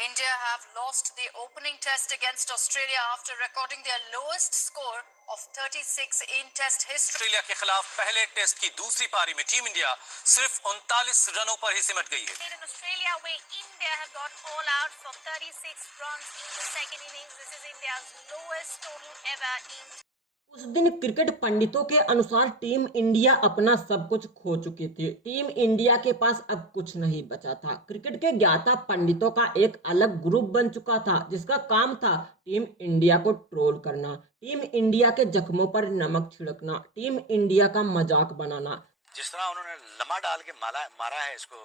India have lost the opening test against Australia after recording their lowest score of 36 in test history. Australia के खिलाफ पहले test की दूसरी पारी में टीम इंडिया सिर्फ 39 रनों पर ही सिमट गई है। In Australia, where India have got all out for 36 runs in the second innings, this is India's lowest total ever in. उस दिन क्रिकेट पंडितों के अनुसार टीम इंडिया अपना सब कुछ खो चुकी थी। टीम इंडिया के पास अब कुछ नहीं बचा था। क्रिकेट के ज्ञाता पंडितों का एक अलग ग्रुप बन चुका था जिसका काम था टीम इंडिया को ट्रोल करना, टीम इंडिया के जख्मों पर नमक छिड़कना, टीम इंडिया का मजाक बनाना। जिस तरह उन्होंने लम्हा डाल के मारा है इसको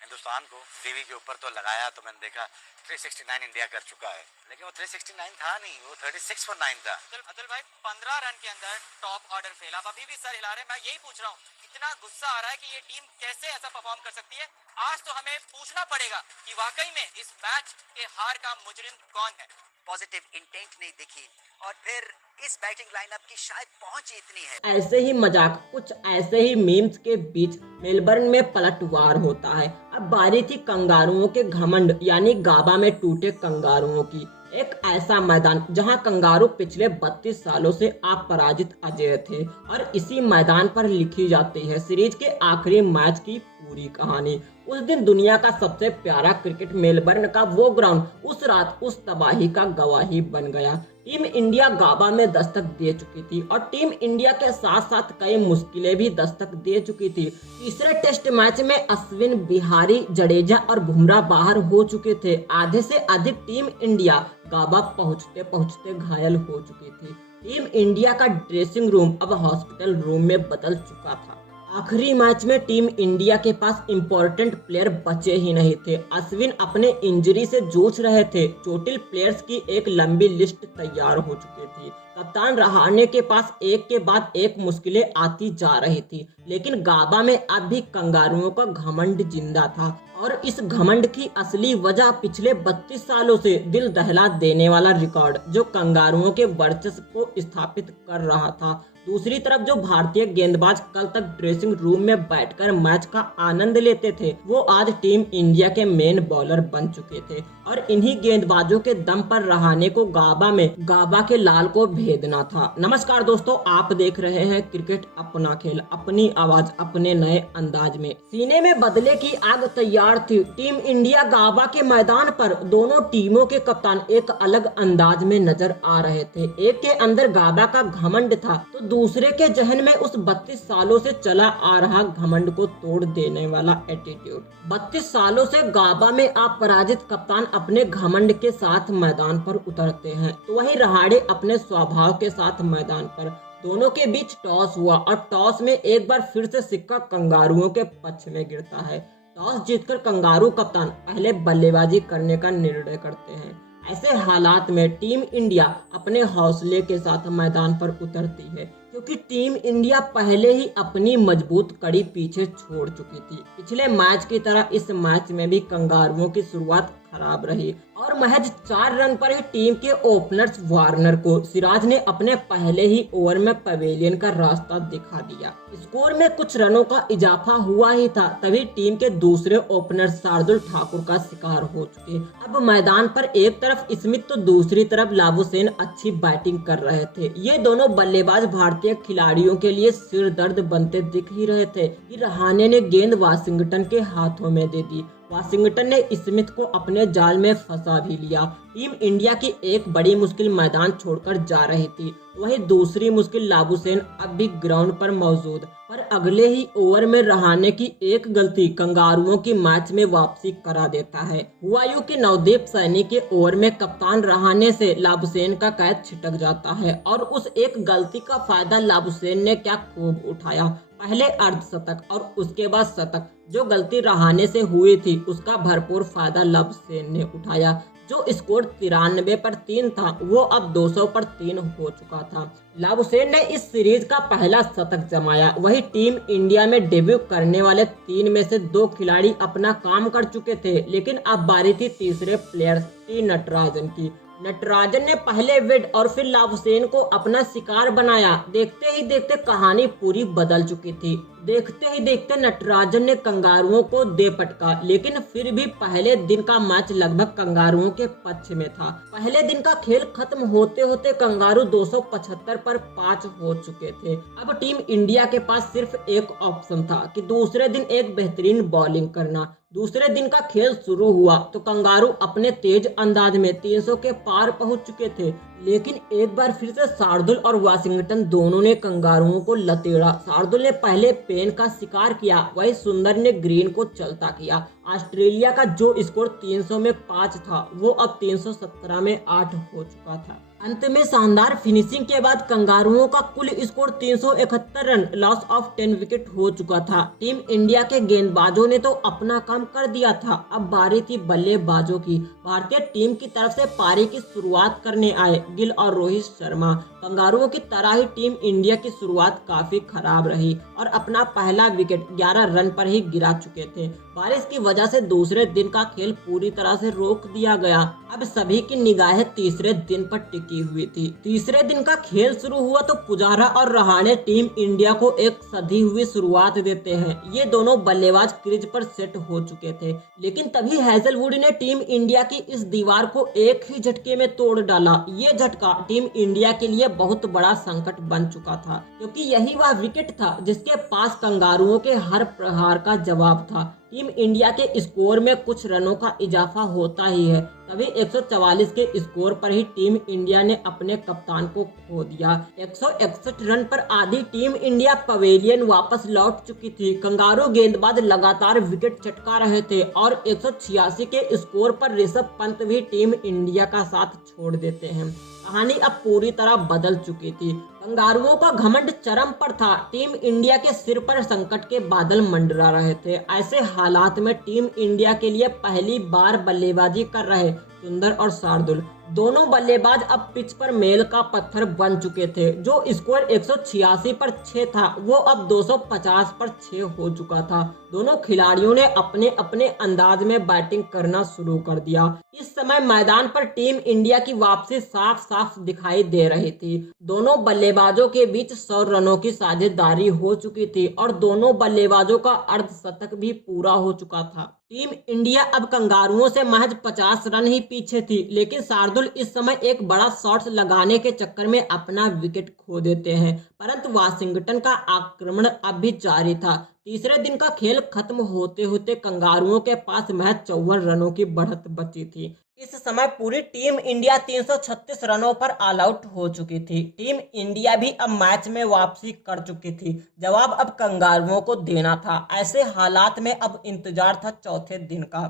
हिंदुस्तान को टीवी के ऊपर तो लगाया, तो मैंने देखा 369 इंडिया कर चुका है, लेकिन वो 369 था नहीं, वो 36 for 9 था। अतुल भाई 15 रन के अंदर टॉप ऑर्डर फेल। आप अभी भी सर हिला रहे हैं। मैं यही पूछ रहा हूँ, इतना गुस्सा आ रहा है कि ये टीम कैसे ऐसा परफॉर्म कर सकती है। आज तो हमें पूछना पड़ेगा कि वाकई में इस मैच के हार का मुजरिम कौन है। पॉजिटिव इंटेंट नहीं दिखी और फिर इस बैटिंग लाइनअप की शायद पहुंच इतनी है। ऐसे ही मजाक, कुछ ऐसे ही मीम्स के बीच मेलबर्न में पलटवार होता है। अब बारी थी कंगारुओं के घमंड यानी गाबा में टूटे कंगारुओं की। एक ऐसा मैदान जहां कंगारू पिछले 32 सालों से अपराजित अजेय थे और इसी मैदान पर लिखी जाती है सीरीज के आखिरी मैच की पूरी कहानी। उस दिन दुनिया का सबसे प्यारा क्रिकेट मेलबर्न का वो ग्राउंड उस रात उस तबाही का गवाही बन गया। टीम इंडिया गाबा में दस्तक दे चुकी थी और टीम इंडिया के साथ साथ कई मुश्किलें भी दस्तक दे चुकी थी। तीसरे टेस्ट मैच में अश्विन, बिहारी, जडेजा और बुमराह बाहर हो चुके थे। आधे से अधिक टीम इंडिया गाबा पहुंचते पहुंचते घायल हो चुकी थी। टीम इंडिया का ड्रेसिंग रूम अब हॉस्पिटल रूम में बदल चुका था। आखिरी मैच में टीम इंडिया के पास इंपॉर्टेंट प्लेयर बचे ही नहीं थे। अश्विन अपने इंजरी से जूझ रहे थे। चोटिल प्लेयर्स की एक लंबी लिस्ट तैयार हो चुकी थी। कप्तान रहाणे के पास एक के बाद एक मुश्किलें आती जा रही थी, लेकिन गाबा में अब भी कंगारुओं का घमंड जिंदा था और इस घमंड की असली वजह पिछले 32 सालों से दिल दहला देने वाला रिकॉर्ड जो कंगारुओं के वर्चस्व को स्थापित कर रहा था। दूसरी तरफ जो भारतीय गेंदबाज कल तक ड्रेसिंग रूम में बैठकर मैच का आनंद लेते थे, वो आज टीम इंडिया के मेन बॉलर बन चुके थे और इन्हीं गेंदबाजों के दम पर रहाणे को गाबा के लाल को भेदना था। नमस्कार दोस्तों, आप देख रहे हैं क्रिकेट अपना खेल, अपनी आवाज अपने नए अंदाज में। सीने में बदले की आग तैयार थी। टीम इंडिया गाबा के मैदान पर दोनों टीमों के कप्तान एक अलग अंदाज में नजर आ रहे थे। एक के अंदर गाबा का घमंड था तो दूसरे के जहन में उस 32 सालों से चला आ रहा घमंड को तोड़ देने वाला एटीट्यूड। 32 सालों से गाबा में अपराजित कप्तान अपने घमंड के साथ मैदान पर उतरते हैं, तो वहीं रहाणे अपने स्वभाव के साथ मैदान पर। दोनों के बीच टॉस हुआ और टॉस में एक बार फिर से सिक्का कंगारुओं के पक्ष में गिरता है। टॉस जीतकर कंगारू कप्तान पहले बल्लेबाजी करने का निर्णय करते हैं। ऐसे हालात में टीम इंडिया अपने हौसले के साथ मैदान पर उतरती है, क्योंकि टीम इंडिया पहले ही अपनी मजबूत कड़ी पीछे छोड़ चुकी थी। पिछले मैच की तरह इस मैच में भी कंगारुओं की शुरुआत खराब रही और महज 4 रन पर ही टीम के ओपनर्स वार्नर को सिराज ने अपने पहले ही ओवर में पवेलियन का रास्ता दिखा दिया। स्कोर में कुछ रनों का इजाफा हुआ ही था, तभी टीम के दूसरे ओपनर शार्दुल ठाकुर का शिकार हो चुके। अब मैदान पर एक तरफ स्मिथ तो दूसरी तरफ लाबुशेन अच्छी बैटिंग कर रहे थे। ये दोनों बल्लेबाज भारतीय खिलाड़ियों के लिए सिर दर्द बनते दिख ही रहे थे कि रहाणे ने गेंद वाशिंगटन के हाथों में दे दी। वाशिंगटन ने स्मिथ को अपने जाल में फंसा भी लिया। टीम इंडिया की एक बड़ी मुश्किल मैदान छोड़कर जा रही थी, वहीं दूसरी मुश्किल लाबुशेन अब भी ग्राउंड पर मौजूद। पर अगले ही ओवर में रहाणे की एक गलती कंगारुओं की मैच में वापसी करा देता है। हुआ यूं कि नवदीप सैनी के ओवर में कप्तान रहाणे से लाबुशेन का कैच छिटक जाता है और उस एक गलती का फायदा लाबुशेन ने क्या खूब उठाया। पहले अर्धशतक और उसके बाद शतक। जो गलती रहाणे से हुई थी उसका भरपूर फायदा लाबुशेन ने उठाया। जो स्कोर 93 पर 3 था वो अब 200 पर 3 हो चुका था। लाबुशेन ने इस सीरीज का पहला शतक जमाया। वही टीम इंडिया में डेब्यू करने वाले 3 में से 2 खिलाड़ी अपना काम कर चुके थे, लेकिन अब बारी थी तीसरे प्लेयर टी नटराजन की। नटराजन ने पहले वेड और फिर लावसेन को अपना शिकार बनाया। देखते ही देखते कहानी पूरी बदल चुकी थी। देखते ही देखते नटराजन ने कंगारुओं को दे पटका, लेकिन फिर भी पहले दिन का मैच लगभग कंगारुओं के पक्ष में था। पहले दिन का खेल खत्म होते होते कंगारू 275 पर 5 हो चुके थे। अब टीम इंडिया के पास सिर्फ एक ऑप्शन था कि दूसरे दिन एक बेहतरीन बॉलिंग करना। दूसरे दिन का खेल शुरू हुआ तो कंगारू अपने तेज अंदाज में 300 के पार पहुंच चुके थे, लेकिन एक बार फिर से शार्दुल और वाशिंगटन दोनों ने कंगारुओं को लतेड़ा। शार्दुल ने पहले पेन का शिकार किया, वही सुंदर ने ग्रीन को चलता किया। ऑस्ट्रेलिया का जो स्कोर 300 में 5 था वो अब 317 में 8 हो चुका था। अंत में शानदार फिनिशिंग के बाद कंगारुओं का कुल score 371 run, loss of 10 wicket हो चुका था। टीम इंडिया के गेंदबाजों ने तो अपना काम कर दिया था। अब बारी थी बल्लेबाजों की। भारतीय टीम की तरफ से पारी की शुरुआत करने आए गिल और रोहित शर्मा। कंगारुओं की तरह ही टीम इंडिया की शुरुआत काफी खराब रही और अपना पहला विकेट 11 रन पर ही गिरा चुके थे। बारिश की वजह से दूसरे दिन का खेल पूरी तरह से रोक दिया गया। अब सभी की निगाहें तीसरे दिन पर टिकी हुई थी। तीसरे दिन का खेल शुरू हुआ तो पुजारा और रहाणे टीम इंडिया को एक सधी हुई शुरुआत देते हैं। ये दोनों बल्लेबाज क्रीज पर सेट हो चुके थे, लेकिन तभी हैजलवुड ने टीम इंडिया की इस दीवार को एक ही झटके में तोड़ डाला। ये झटका टीम इंडिया के लिए बहुत बड़ा संकट बन चुका था, क्योंकि यही वह विकेट था जिसके पास कंगारुओं के हर प्रहार का जवाब था। टीम इंडिया के स्कोर में कुछ रनों का इजाफा होता ही है, तभी 144 के स्कोर पर ही टीम इंडिया ने अपने कप्तान को खो दिया। 161 रन पर आधी टीम इंडिया पवेलियन वापस लौट चुकी थी। कंगारू गेंदबाज लगातार विकेट चटका रहे थे और 186 के स्कोर पर ऋषभ पंत भी टीम इंडिया का साथ छोड़ देते हैं। कहानी अब पूरी तरह बदल चुकी थी। कंगारुओं का घमंड चरम पर था। टीम इंडिया के सिर पर संकट के बादल मंडरा रहे थे। ऐसे हालात में टीम इंडिया के लिए पहली बार बल्लेबाजी कर रहे सुंदर और शार्दुल दोनों बल्लेबाज अब पिच पर मेल का पत्थर बन चुके थे। जो स्कोर 186 पर 6 था वो अब 250 पर 6 हो चुका था। दोनों खिलाड़ियों ने अपने अपने अंदाज में बैटिंग करना शुरू कर दिया। इस समय मैदान पर टीम इंडिया की वापसी साफ साफ दिखाई दे रही थी। दोनों बल्लेबाजों के बीच 100 रनों की साझेदारी हो चुकी थी और दोनों बल्लेबाजों का अर्धशतक भी पूरा हो चुका था। टीम इंडिया अब कंगारुओं से महज 50 रन ही पीछे थी, लेकिन शार्दुल इस समय एक बड़ा शॉट लगाने के चक्कर में अपना विकेट खो देते हैं, परंतु वाशिंगटन का आक्रमण अब भी जारी था। तीसरे दिन का खेल खत्म होते होते कंगारुओं के पास महज 54 रनों की बढ़त बची थी। इस समय पूरी टीम इंडिया 336 रनों पर ऑल आउट हो चुकी थी। टीम इंडिया भी अब मैच में वापसी कर चुकी थी। जवाब अब कंगारुओं को देना था। ऐसे हालात में अब इंतजार था चौथे दिन का।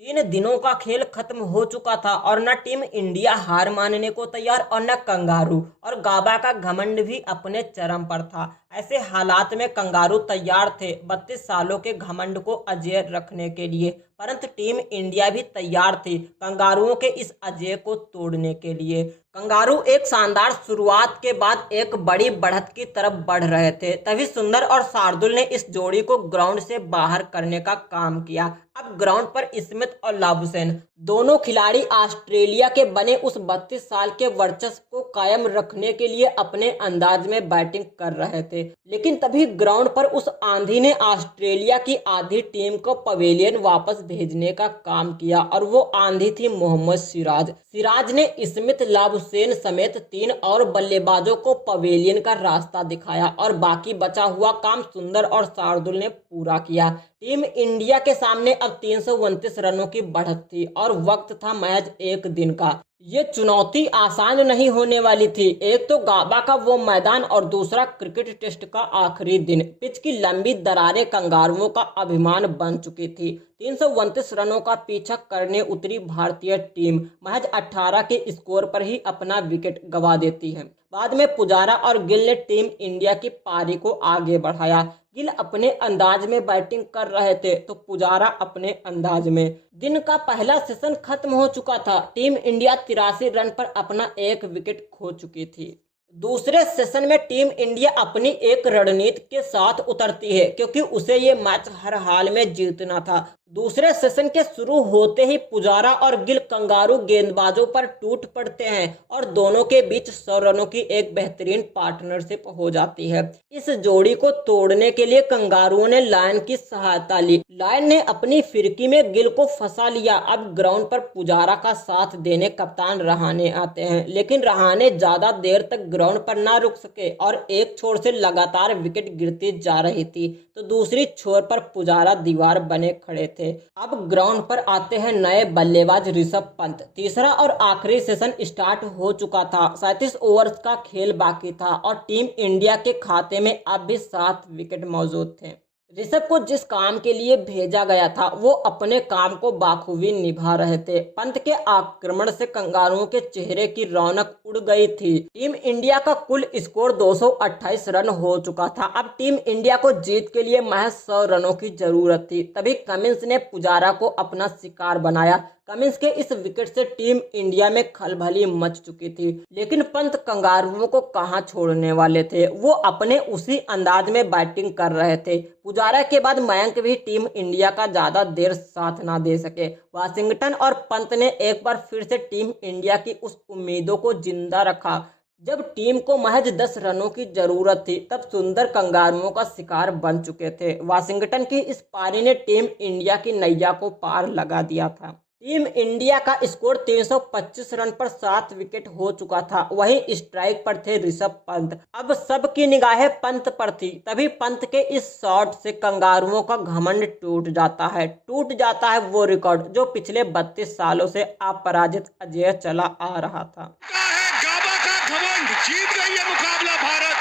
3 दिनों का खेल खत्म हो चुका था और न टीम इंडिया हार मानने को तैयार और न कंगारू, और गाबा का घमंड भी अपने चरम पर था। ऐसे हालात में कंगारू तैयार थे 32 सालों के घमंड को अजेय रखने के लिए, परंतु टीम इंडिया भी तैयार थी कंगारुओं के इस अजेय को तोड़ने के लिए। कंगारू एक शानदार शुरुआत के बाद एक बड़ी बढ़त की तरफ बढ़ रहे थे। तभी सुंदर और शार्दुल ने इस जोड़ी को ग्राउंड से बाहर करने का काम किया। अब ग्राउंड पर स्मिथ और लाबुसैन दोनों खिलाड़ी ऑस्ट्रेलिया के बने उस 32 साल के वर्चस्व को कायम रखने के लिए अपने अंदाज में बैटिंग कर रहे थे, लेकिन तभी ग्राउंड पर उस आंधी ने ऑस्ट्रेलिया की आधी टीम को पवेलियन वापस भेजने का काम किया और वो आंधी थी मोहम्मद सिराज। सिराज ने स्मिथ, लाबुसैन समेत 3 और बल्लेबाजों को पवेलियन का रास्ता दिखाया और बाकी बचा हुआ काम सुंदर और शार्दुल ने पूरा किया। टीम इंडिया के सामने अब 329 रनों की बढ़त थी और वक्त था महज एक दिन का। ये चुनौती आसान नहीं होने वाली थी। एक तो गाबा का वो मैदान और दूसरा क्रिकेट टेस्ट का आखिरी दिन। पिच की लंबी दरारें कंगारुओं का अभिमान बन चुकी थी। 329 रनों का पीछा करने उतरी भारतीय टीम महज 18 के स्कोर पर ही अपना विकेट गंवा देती है। बाद में पुजारा और गिल ने टीम इंडिया की पारी को आगे बढ़ाया। गिल अपने अंदाज में बैटिंग कर रहे थे तो पुजारा अपने अंदाज में। दिन का पहला सेशन खत्म हो चुका था। टीम इंडिया 83 रन पर अपना एक विकेट खो चुकी थी। दूसरे सेशन में टीम इंडिया अपनी एक रणनीति के साथ उतरती है, क्योंकि उसे ये मैच हर हाल में जीतना था। दूसरे सेशन के शुरू होते ही पुजारा और गिल कंगारू गेंदबाजों पर टूट पड़ते हैं और दोनों के बीच 100 रनों की एक बेहतरीन पार्टनरशिप हो जाती है। इस जोड़ी को तोड़ने के लिए कंगारुओं ने लायन की सहायता ली। लायन ने अपनी फिरकी में गिल को फंसा लिया। अब ग्राउंड पर पुजारा का साथ देने कप्तान रहाणे आते हैं, लेकिन रहाणे ज्यादा देर तक ग्राउंड पर ना रुक सके और एक छोर से लगातार विकेट गिरती जा रही थी तो दूसरी छोर पर पुजारा दीवार बने खड़े थे। अब ग्राउंड पर आते हैं नए बल्लेबाज ऋषभ पंत। तीसरा और आखिरी सेशन स्टार्ट हो चुका था। 37 ओवर्स का खेल बाकी था और टीम इंडिया के खाते में अब भी 7 विकेट मौजूद थे। ऋषभ को जिस काम के लिए भेजा गया था वो अपने काम को बाखूबी निभा रहे थे। पंत के आक्रमण से कंगारुओं के चेहरे की रौनक उड़ गई थी। टीम इंडिया का कुल स्कोर 228 रन हो चुका था। अब टीम इंडिया को जीत के लिए महज 100 रनों की जरूरत थी। तभी कमिंस ने पुजारा को अपना शिकार बनाया। कमिंस के इस विकेट से टीम इंडिया में खलबली मच चुकी थी, लेकिन पंत कंगारुओं को कहां छोड़ने वाले थे। वो अपने उसी अंदाज में बैटिंग कर रहे थे। पुजारा के बाद मयंक भी टीम इंडिया का ज्यादा देर साथ ना दे सके। वाशिंगटन और पंत ने एक बार फिर से टीम इंडिया की उस उम्मीदों को जिंदा रखा। जब टीम को महज 10 रनों की जरूरत थी तब सुंदर कंगारुओं का शिकार बन चुके थे। वाशिंगटन की इस पारी ने टीम इंडिया की नैया को पार लगा दिया था। टीम इंडिया का स्कोर 325 रन पर 7 विकेट हो चुका था। वहीं स्ट्राइक पर थे ऋषभ पंत। अब सबकी निगाहें पंत पर थी। तभी पंत के इस शॉट से कंगारुओं का घमंड टूट जाता है वो रिकॉर्ड जो पिछले 32 सालों से अपराजित अजेय चला आ रहा था। गाबा का घमंड जीत गई है मुकाबला भारत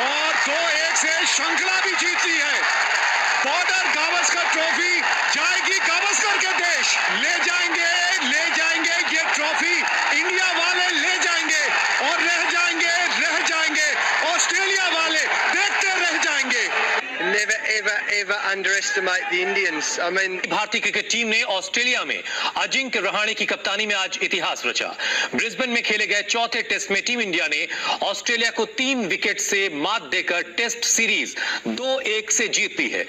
और 2-1 से श्रृंखला भी जीत ली है। बॉर्डर गावस्कर ट्रॉफी जाएगी गावस्कर के देश। ले जाएंगे ये ट्रॉफी इंडिया वाले ले जाएंगे और रह जाएंगे ऑस्ट्रेलिया वाले देखते रह जाएंगे। Never ever underestimate the Indians. I mean, भारतीय क्रिकेट टीम ने ऑस्ट्रेलिया में अजिंक्य रहाणे की कप्तानी में आज इतिहास रचा। ब्रिस्बेन में खेले गए चौथे टेस्ट में टीम इंडिया ने ऑस्ट्रेलिया को 3 विकेट से मात देकर टेस्ट सीरीज 2-1 से जीत ली है।